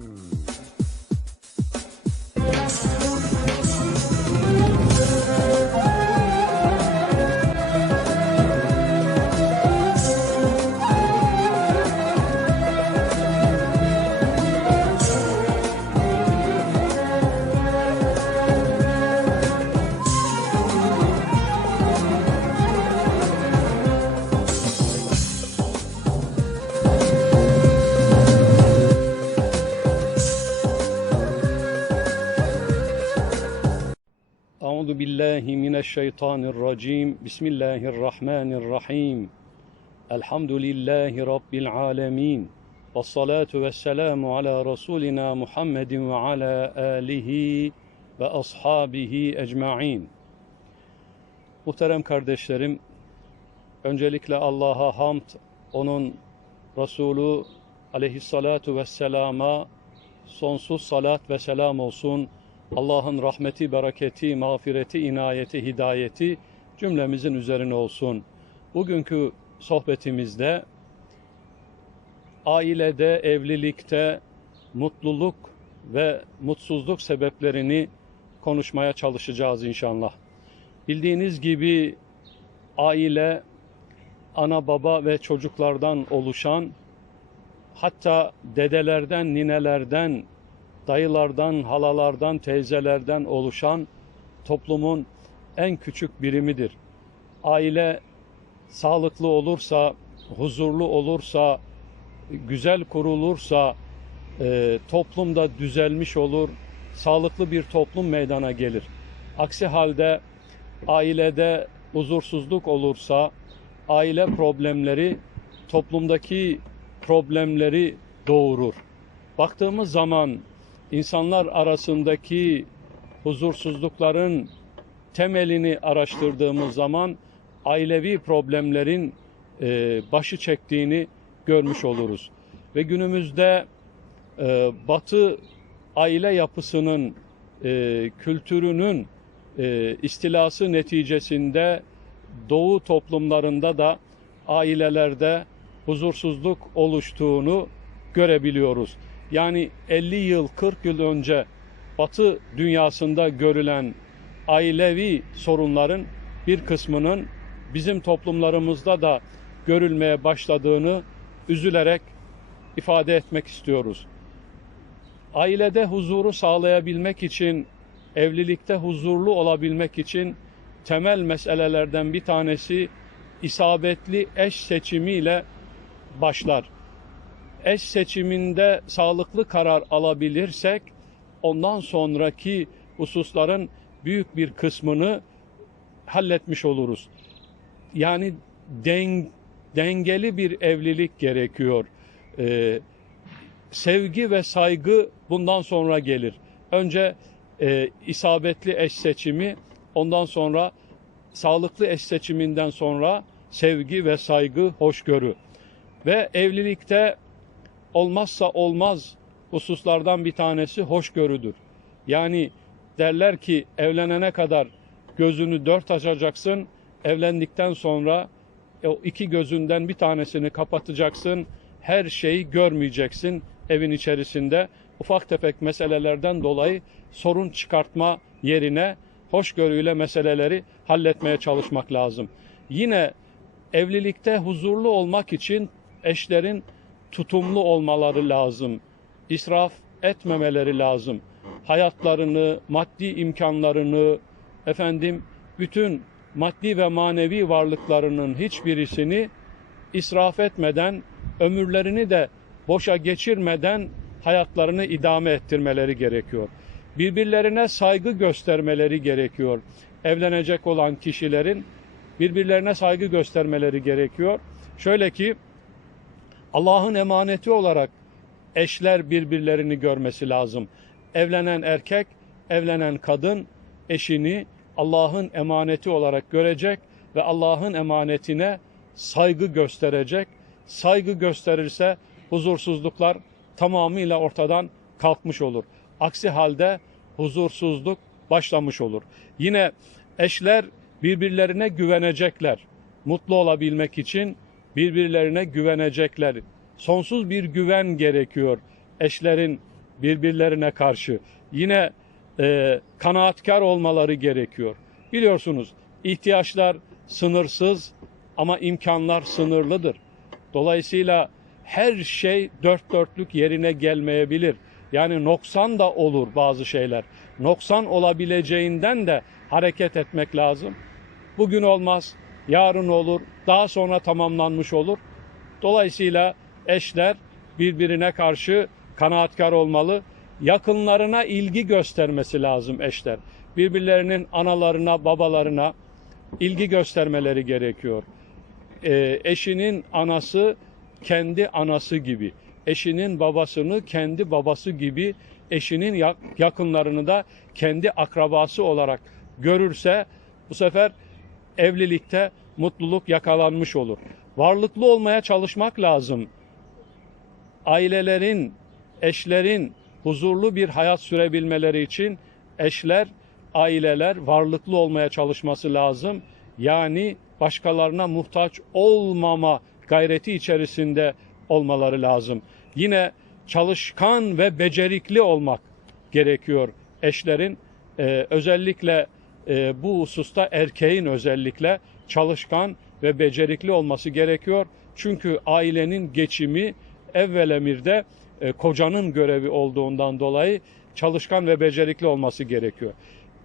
Ooh. Mineşşeytanirracim. Bismillahirrahmanirrahim. Elhamdülillahi Rabbil alemin. Ve salatu ve selamu ala Resulina Muhammedin ve ala alihi ve ashabihi ecma'in. Muhterem kardeşlerim, öncelikle Allah'a hamd, O'nun Resulü aleyhissalatu vesselama sonsuz salat ve selam olsun. Allah'ın rahmeti, bereketi, mağfireti, inayeti, hidayeti cümlemizin üzerine olsun. Bugünkü sohbetimizde ailede, evlilikte mutluluk ve mutsuzluk sebeplerini konuşmaya çalışacağız inşallah. Bildiğiniz gibi aile ana baba ve çocuklardan oluşan hatta dedelerden, ninelerden, dayılardan, halalardan, teyzelerden oluşan toplumun en küçük birimidir. Aile sağlıklı olursa, huzurlu olursa, güzel kurulursa e, toplumda düzelmiş olur, sağlıklı bir toplum meydana gelir. Aksi halde ailede huzursuzluk olursa, aile problemleri toplumdaki problemleri doğurur. Baktığımız zaman insanlar arasındaki huzursuzlukların temelini araştırdığımız zaman ailevi problemlerin e, başı çektiğini görmüş oluruz. Ve günümüzde e, Batı aile yapısının, e, kültürünün e, istilası neticesinde Doğu toplumlarında da ailelerde huzursuzluk oluştuğunu görebiliyoruz. Yani 50 yıl 40 yıl önce Batı dünyasında görülen ailevi sorunların bir kısmının bizim toplumlarımızda da görülmeye başladığını üzülerek ifade etmek istiyoruz. Ailede huzuru sağlayabilmek için, evlilikte huzurlu olabilmek için temel meselelerden bir tanesi isabetli eş seçimiyle başlar. Eş seçiminde sağlıklı karar alabilirsek ondan sonraki hususların büyük bir kısmını halletmiş oluruz. Yani den, dengeli bir evlilik gerekiyor. Ee, sevgi ve saygı bundan sonra gelir. Önce e, isabetli eş seçimi, ondan sonra sağlıklı eş seçiminden sonra sevgi ve saygı, hoşgörü. Ve evlilikte olmazsa olmaz hususlardan bir tanesi hoşgörüdür. Yani derler ki evlenene kadar gözünü dört açacaksın, evlendikten sonra o iki gözünden bir tanesini kapatacaksın, her şeyi görmeyeceksin evin içerisinde. Ufak tefek meselelerden dolayı sorun çıkartma yerine hoşgörüyle meseleleri halletmeye çalışmak lazım. Yine evlilikte huzurlu olmak için eşlerin tutumlu olmaları lazım. İsraf etmemeleri lazım. Hayatlarını, maddi imkanlarını, efendim bütün maddi ve manevi varlıklarının hiçbirisini israf etmeden, ömürlerini de boşa geçirmeden hayatlarını idame ettirmeleri gerekiyor. Birbirlerine saygı göstermeleri gerekiyor. Evlenecek olan kişilerin birbirlerine saygı göstermeleri gerekiyor. Şöyle ki Allah'ın emaneti olarak eşler birbirlerini görmesi lazım. Evlenen erkek, evlenen kadın eşini Allah'ın emaneti olarak görecek ve Allah'ın emanetine saygı gösterecek. Saygı gösterirse huzursuzluklar tamamıyla ortadan kalkmış olur. Aksi halde huzursuzluk başlamış olur. Yine eşler birbirlerine güvenecekler. Mutlu olabilmek için birbirlerine güvenecekler. Sonsuz bir güven gerekiyor eşlerin birbirlerine karşı. Yine e, kanaatkar olmaları gerekiyor. Biliyorsunuz ihtiyaçlar sınırsız ama imkanlar sınırlıdır. Dolayısıyla her şey dört dörtlük yerine gelmeyebilir. Yani noksan da olur bazı şeyler. Noksan olabileceğinden de hareket etmek lazım. Bugün olmaz, yarın olur, daha sonra tamamlanmış olur. Dolayısıyla eşler birbirine karşı kanaatkar olmalı. Yakınlarına ilgi göstermesi lazım eşler. birbirlerinin analarına, babalarına ilgi göstermeleri gerekiyor. Ee, eşinin anası kendi anası gibi, eşinin babasını kendi babası gibi, eşinin yak- yakınlarını da kendi akrabası olarak görürse bu sefer evlilikte mutluluk yakalanmış olur. Varlıklı olmaya çalışmak lazım. Ailelerin, eşlerin huzurlu bir hayat sürebilmeleri için eşler, aileler varlıklı olmaya çalışması lazım. Yani başkalarına muhtaç olmama gayreti içerisinde olmaları lazım. Yine çalışkan ve becerikli olmak gerekiyor eşlerin. Ee, özellikle e, bu hususta erkeğin özellikle çalışkan ve becerikli olması gerekiyor. Çünkü ailenin geçimi evvel emirde e, kocanın görevi olduğundan dolayı çalışkan ve becerikli olması gerekiyor.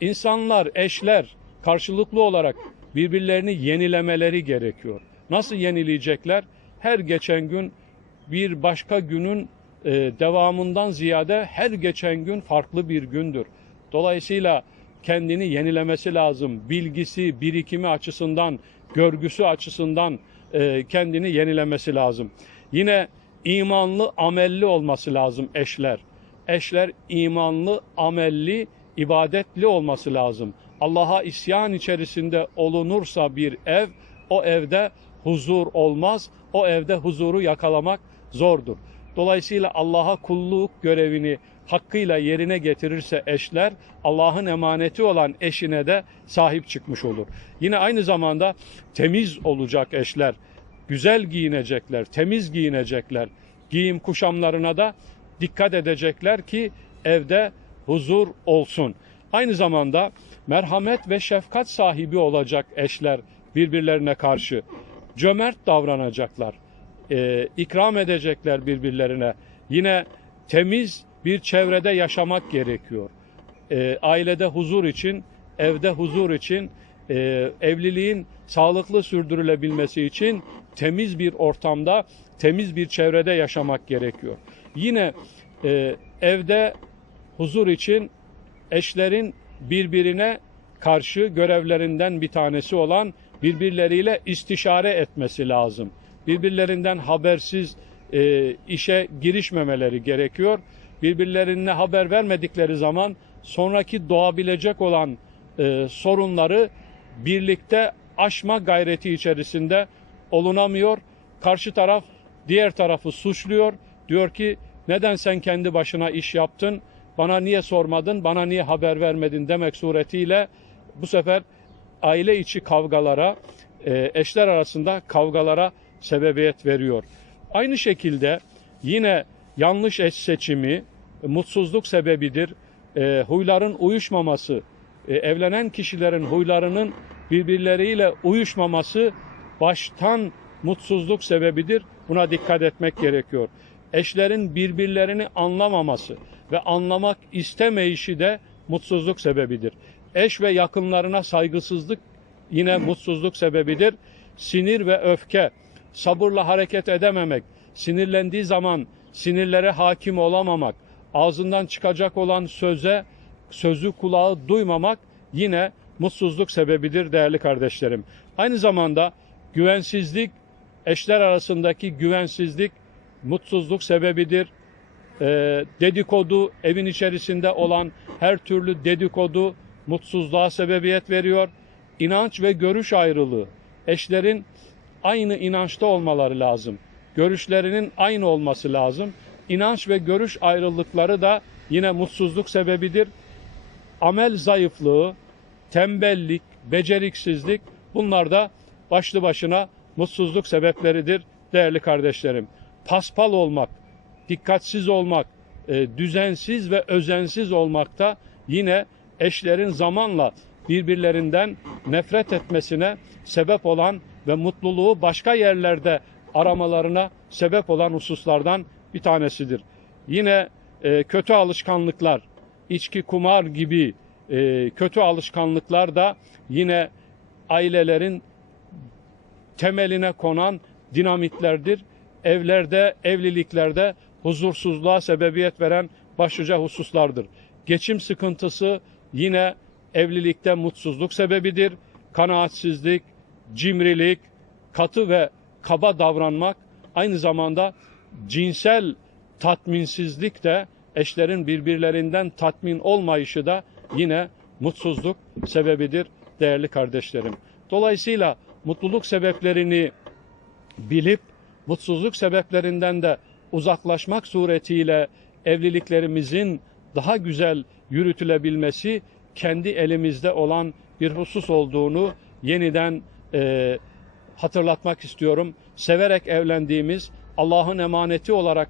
İnsanlar, eşler karşılıklı olarak birbirlerini yenilemeleri gerekiyor. Nasıl yenileyecekler? Her geçen gün bir başka günün e, devamından ziyade her geçen gün farklı bir gündür. Dolayısıyla kendini yenilemesi lazım. Bilgisi, birikimi açısından, görgüsü açısından e, kendini yenilemesi lazım. Yine imanlı, amelli olması lazım eşler. Eşler imanlı, amelli, ibadetli olması lazım. Allah'a isyan içerisinde olunursa bir ev, o evde huzur olmaz. O evde huzuru yakalamak zordur. Dolayısıyla Allah'a kulluk görevini hakkıyla yerine getirirse eşler Allah'ın emaneti olan eşine de sahip çıkmış olur. Yine aynı zamanda temiz olacak eşler. Güzel giyinecekler, temiz giyinecekler. Giyim kuşamlarına da dikkat edecekler ki evde huzur olsun. Aynı zamanda merhamet ve şefkat sahibi olacak eşler birbirlerine karşı. Cömert davranacaklar. Ee, ikram edecekler birbirlerine. Yine temiz bir çevrede yaşamak gerekiyor. Ee, ailede huzur için, evde huzur için, e, evliliğin sağlıklı sürdürülebilmesi için temiz bir ortamda, temiz bir çevrede yaşamak gerekiyor. Yine e, evde huzur için eşlerin birbirine karşı görevlerinden bir tanesi olan birbirleriyle istişare etmesi lazım. Birbirlerinden habersiz e, işe girişmemeleri gerekiyor. Birbirlerine haber vermedikleri zaman sonraki doğabilecek olan e, sorunları birlikte aşma gayreti içerisinde olunamıyor. Karşı taraf diğer tarafı suçluyor. Diyor ki neden sen kendi başına iş yaptın? Bana niye sormadın? Bana niye haber vermedin demek suretiyle bu sefer aile içi kavgalara, e, eşler arasında kavgalara sebebiyet veriyor. Aynı şekilde yine yanlış eş seçimi mutsuzluk sebebidir. E, huyların uyuşmaması, e, evlenen kişilerin huylarının birbirleriyle uyuşmaması baştan mutsuzluk sebebidir. Buna dikkat etmek gerekiyor. Eşlerin birbirlerini anlamaması ve anlamak istemeyişi de mutsuzluk sebebidir. Eş ve yakınlarına saygısızlık yine mutsuzluk sebebidir. Sinir ve öfke, sabırla hareket edememek, sinirlendiği zaman sinirlere hakim olamamak, ağzından çıkacak olan söze sözü kulağı duymamak yine mutsuzluk sebebidir değerli kardeşlerim. Aynı zamanda güvensizlik, eşler arasındaki güvensizlik mutsuzluk sebebidir. Ee, dedikodu, evin içerisinde olan her türlü dedikodu mutsuzluğa sebebiyet veriyor. İnanç ve görüş ayrılığı, eşlerin aynı inançta olmaları lazım. Görüşlerinin aynı olması lazım. İnanç ve görüş ayrılıkları da yine mutsuzluk sebebidir. Amel zayıflığı, tembellik, beceriksizlik bunlar da başlı başına mutsuzluk sebepleridir değerli kardeşlerim. Paspal olmak, dikkatsiz olmak, e, düzensiz ve özensiz olmak da yine eşlerin zamanla birbirlerinden nefret etmesine sebep olan ve mutluluğu başka yerlerde aramalarına sebep olan hususlardan bir tanesidir. Yine e, kötü alışkanlıklar, içki, kumar gibi e, kötü alışkanlıklar da yine ailelerin temeline konan dinamitlerdir. Evlerde, evliliklerde huzursuzluğa sebebiyet veren başlıca hususlardır. Geçim sıkıntısı yine evlilikte mutsuzluk sebebidir. Kanaatsizlik, cimrilik, katı ve kaba davranmak aynı zamanda cinsel tatminsizlik de eşlerin birbirlerinden tatmin olmayışı da yine mutsuzluk sebebidir değerli kardeşlerim. Dolayısıyla mutluluk sebeplerini bilip mutsuzluk sebeplerinden de uzaklaşmak suretiyle evliliklerimizin daha güzel yürütülebilmesi kendi elimizde olan bir husus olduğunu yeniden e, hatırlatmak istiyorum. Severek evlendiğimiz, Allah'ın emaneti olarak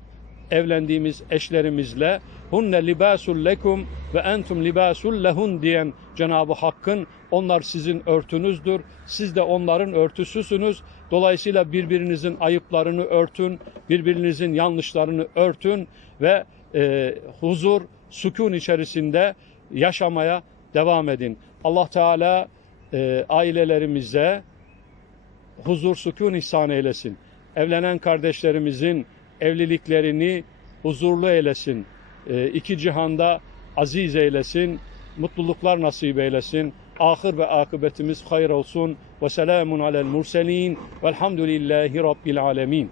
evlendiğimiz eşlerimizle hunne libasul lekum ve entum libasul lehun diyen Cenab-ı Hakk'ın onlar sizin örtünüzdür. Siz de onların örtüsüsünüz. Dolayısıyla birbirinizin ayıplarını örtün, birbirinizin yanlışlarını örtün ve e, huzur, sükun içerisinde yaşamaya devam edin. Allah Teala e, ailelerimize huzur, sükun ihsan eylesin. Evlenen kardeşlerimizin evliliklerini huzurlu eylesin. E, iki cihanda aziz eylesin. Mutluluklar nasip eylesin. Ahir ve akıbetimiz hayır olsun. Ve selamun alel murselin. Velhamdülillahi Rabbil alemin.